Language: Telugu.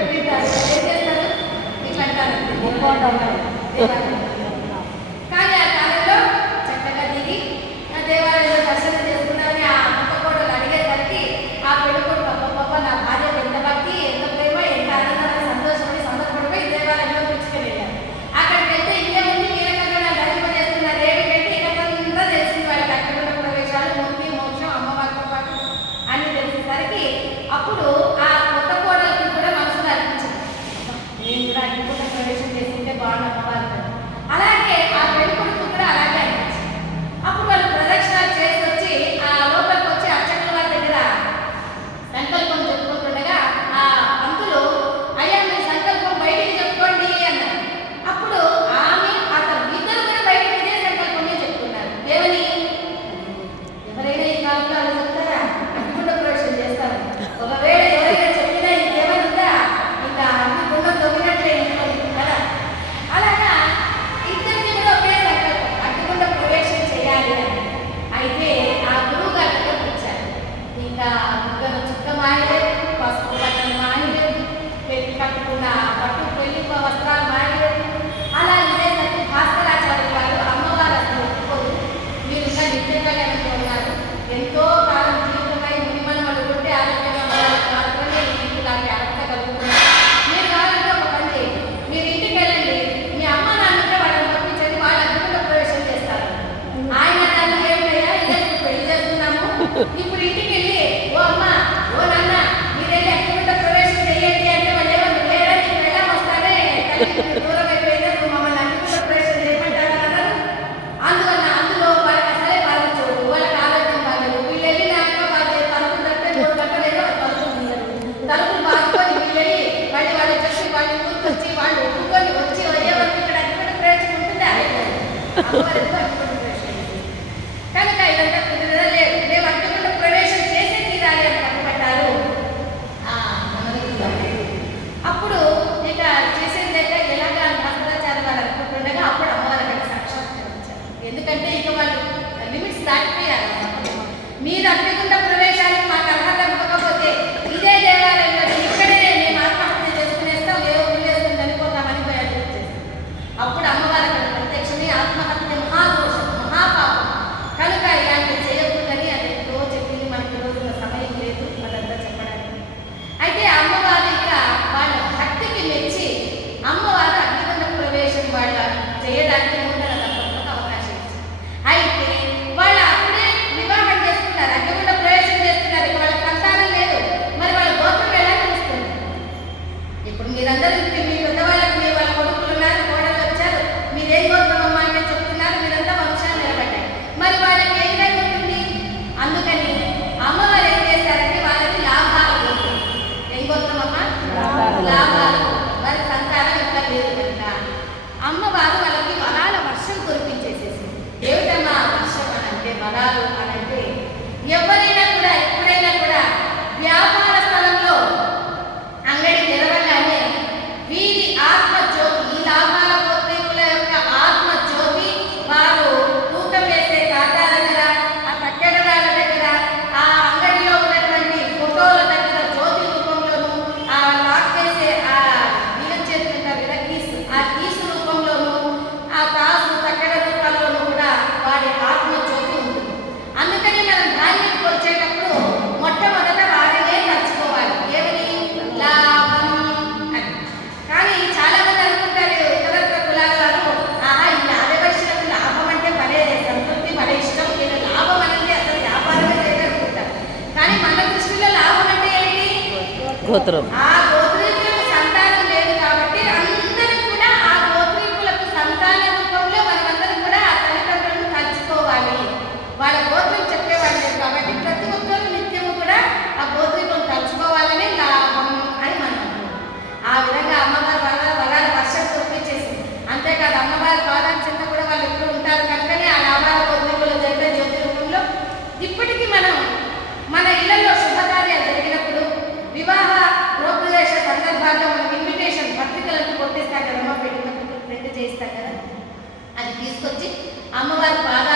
పెట్టింటారు, ఏం చేస్తారు, ఇట్లా అంటారు. కానీ ఆ కాలంలో చక్కగా దిగి ఆ దేవాలయంలో దర్శనం చేసుకున్నారని ఆ అమ్మ కోడలు అడిగేసరికి ఆ పెళ్ళికొడుకు గొప్ప నా భార్య ఎంత భక్తి, ఎంత ప్రేమ, ఎంత ఆనందాన్ని సంతోషపడి సందర్భపడిపోయి దేవాలయంలో పిలుచుకుని వెళ్ళారు. అక్కడికి వెళ్తే ఇంకేముంది, కీలకంగా నా ధరింపజేస్తున్నారు ఏమిటంటే ఇకంతా తెలిసింది వాళ్ళకి అక్కడ ప్రవేశాలు, ముక్తి, మోక్షం, అమ్మవారితో పాటు అని తెలిసేసరికి అప్పుడు ఆ కొత్త కోడలికి కూడా మనసులో అనిపించింది, నేను కూడా అగ్నిగుండ ప్రవేశం చేసింటే బాగుంది అమ్మవారి. అలాగే ఆ పెళ్ళికొడుకు కూడా అలాగే అనిపించింది. అప్పుడు వాళ్ళు ప్రదక్షిణాలు చేసి వచ్చి ఆ లోపలికి వచ్చి అర్చకుల వారి దగ్గర సంకల్పం చెప్పుకుంటుండగా ఆ పంతులు అయ్యా మీ సంకల్పం బయటికి చెప్పుకోండి అన్నారు. అప్పుడు ఆమె అతను ఇద్దరు కూడా బయటికి ఇదే సంకల్పమే చెప్పుకున్నారు. ఏమని? ఎవరైనా ఈ కాలంలో అలా చెప్తారా? అగ్నిగుండ ప్రవేశం చేస్తారు. ఒకవేళ ఎవరైనా చెప్పినా ఇంకేమైనా ఉందా, ఇంకా అగ్నిగుండం తొమ్మినట్లే కదా. అలాగా ఇద్దరికి కూడా ఒకే సంకల్పం, అగ్నిగుండ ప్రవేశం చేయాలి అని. అయితే ఆ గురువు గారి దగ్గరకు వచ్చారు. ఇంకా ముగ్గను చుక్క మాయలేదు, పసుపు బట్టలు మాయలేదు, పెళ్లి కట్టుకున్న పట్టు పెళ్లి వస్త్రాలు మాయలేదు. అలా ఇదేసరికి భాస్కరాచార్య వారు అమ్మవారు అసలు ఒప్పుకోదు, మీరు ఇంకా నిత్య కళ్యాణంతో ఉన్నారు, ఎంతో కాలం జీవితమై మునిమనమలు ఉంటే ఆరోగ్యంగా మాత్రమే ఈ ఇంటిలాంటి అర్హత కలుగుతున్నారు. మీరు కావాలంటే ఒక పని చేయండి, మీరు ఇంటికి వెళ్ళండి, మీ అమ్మ నాన్న వాళ్ళని పంపించండి, వాళ్ళు అగ్నిగుండ ప్రవేశం చేస్తారు. ఆయన నన్ను ఏమిటయ్యా ఇదే పెళ్లి చేస్తున్నాము, ఇప్పుడు ఇంటికి వెళ్ళి ఓ అమ్మ ఓ నాన్న మీరెళ్ళి అగ్నిగుండ ప్రవేశం చేయండి అంటే వాళ్ళు ఏమన్నా లేరా, నీకు వెళ్ళాం వస్తానే తల్లి దూరం అయిపోయిందా, నువ్వు మమ్మల్ని అగ్నిగుండ ప్రవేశం చేయమంటారా అన్నారు. అందులో వాళ్ళకి అసలే పాలించదు, వాళ్ళకి ఆరోగ్యం కాలేదు, వీళ్ళు వెళ్ళినాక వాళ్ళు తలుపులు తప్పితే 3 గంటలు ఏదో తలుపులు బాగుకొని వీళ్ళు వెళ్ళి మళ్ళీ వాళ్ళు చెప్పి వాళ్ళు గుర్తొచ్చి వాళ్ళు ఒప్పుకొని వచ్చి అయ్యే వరకు ఇక్కడ అగ్నిగుండ ప్రవేశం ఉంటుంది కనుక ఇదంతా కుదిరదా లేదు, మేము అగ్నిగుండ ప్రవేశం చేసే తీరాలి అని పట్టుబట్టారు. అప్పుడు ఇక చేసేది లేక ఎలాగా భాస్కరాచార్య వాళ్ళు అనుకుంటుండగా అప్పుడు అమ్మవారి అక్కడ సాక్షాత్కరించారు. ఎందుకంటే ఇక వాళ్ళు లిమిట్స్ దాటిపోయారు. మీరు అగ్నిగుండ ప్రవేశానికి మాకు అర్హత ఇవ్వకపోతే ఇదే దేవాలయంలో ఇక్కడే మేము ఆత్మహత్య చేసుకునేస్తాం, ఏవో వదిలేసుకుని చనిపోతామని భయాలు చేస్తారు. అప్పుడు అమ్మవారి అక్కడ ప్రత్యక్షమే ఆత్మహత్య మహాదోషం, మహాపాపం కనుక ఇలాంటివి చేయకూడదని అదెంతో చెప్పింది. మనకి రోజుల సమయం లేదు అదంతా చెప్పడానికి. అయితే అమ్మవారు ఇక వాళ్ళ భక్తికి మెచ్చి అమ్మవారు అగ్నిగుండ ప్రవేశం వాళ్ళ చేయడానికి నూతన దంపతులకు అవకాశం ఇచ్చింది. అయితే వాళ్ళు అప్పుడే వివాహం చేసుకున్నారు, అగ్నిగుండ ప్రవేశం చేస్తున్నారు, ఇక వాళ్ళ సంతానం లేదు, మరి వాళ్ళ గోత్రం ఎలా తెలుస్తుంది? ఇప్పుడు మీరందరూ మీ పెద్దవాళ్ళకి మీ వాళ్ళ కొడుకులు ఉన్నారు, కోడలు వచ్చారు, మీరేం గోత్రం అమ్మ అంటే చెప్తున్నారు, మీరంతా వంశాలు నిలబడ్డాయి, మరి వాళ్ళకి ఏ విధంగా ఉంటుంది? అందుకని అమ్మవారు ఏం చేశారంటే వాళ్ళకి లాభాల గోత్రం. ఏం గోత్రం అమ్మ? లాభాల గోత్రం. వారి సంతానం ఇంకా లేదు కనుక అమ్మవారు వాళ్ళకి వరాల వర్షం కురిపించేసేసింది. ఏమిటమ్మా వర్షం అని అంటే, వరాలు అని అంటే ఎవరైనా కూడా ఎప్పుడైనా కూడా వ్యాపార స్థలంలో అంగడి తెరవగానే వీరి ఆత్మజ్యోతి, ఈ లాభాల గోత్రీకుల యొక్క ఆత్మజ్యోతి వారు తూకం వేసే కాటా దగ్గర, ఆ కట్టెడరాల దగ్గర, ఆ అంగడిలో ఉన్నటువంటి ఫోటోల దగ్గర జ్యోతి రూపంలోను, ఆ లాక్ వేసే ఆ వీళ్ళ చేతులుంటారు కదా కీసు, ఆ కీసు రూపంలోను, ఆ తాసు కట్టెడ రూపంలోను కూడా వారి ఆత్మజ్యోతి ఉంటుంది. అందుకని మనం ధాన్యానికి వచ్చేటప్పుడు మొట్టమొదట వారినే తలుచుకోవాలి. ఏమని? లాభం అని. కానీ చాలా మంది అనుకుంటారు ఇతరత్ర కులాల వారు, ఆహా ఈ ఆదివాసీలకు లాభం అంటే భలే సంతృప్తి, భలే ఇష్టం, వీళ్ళు లాభం అనేది అసలు వ్యాపారమే చేయగలుగుతారు. కానీ మన దృష్టిలో లాభం అంటే ఏంటి? గోత్రం. ఆ గోత్రీకులకు సంతానం లేదు కాబట్టి అందరూ కూడా ఆ గోత్రీకులకు సంతాన రూపంలో మనమందరం కూడా ఆ తల్లిదండ్రులను తలుచుకోవాలి. వాళ్ళ గోత్రం చెప్పేవాళ్ళు లేదు కాబట్టి ప్రతి ఒక్కరు నిత్యము కూడా ఆ గోత్రీకులను తలుచుకోవాలని లాభం అని మనం అంటున్నాం. ఆ విధంగా అమ్మవారి వరాల వర్షం కురిపించేసింది. అంతేకాదు అమ్మవారి పాదాల చెంత కూడా వాళ్ళు ఎప్పుడు ఉంటారు కనుకనే ఆ లాభాల గోత్రీకుల జంట జ్యోతి రూపంలో ఇప్పటికీ మనం మన ఇళ్లలో శుభకార్యాలు జరిగినప్పుడు, వివాహ గృహప్రవేశ సందర్భాల్లో మనం ఇన్విటేషన్ పత్రికలను కొట్టేస్తాం కదమ్మా, పెళ్లి పత్రికలు ప్రింట్ చేయిస్తాం కదా, అది తీసుకొచ్చి అమ్మవారి పాద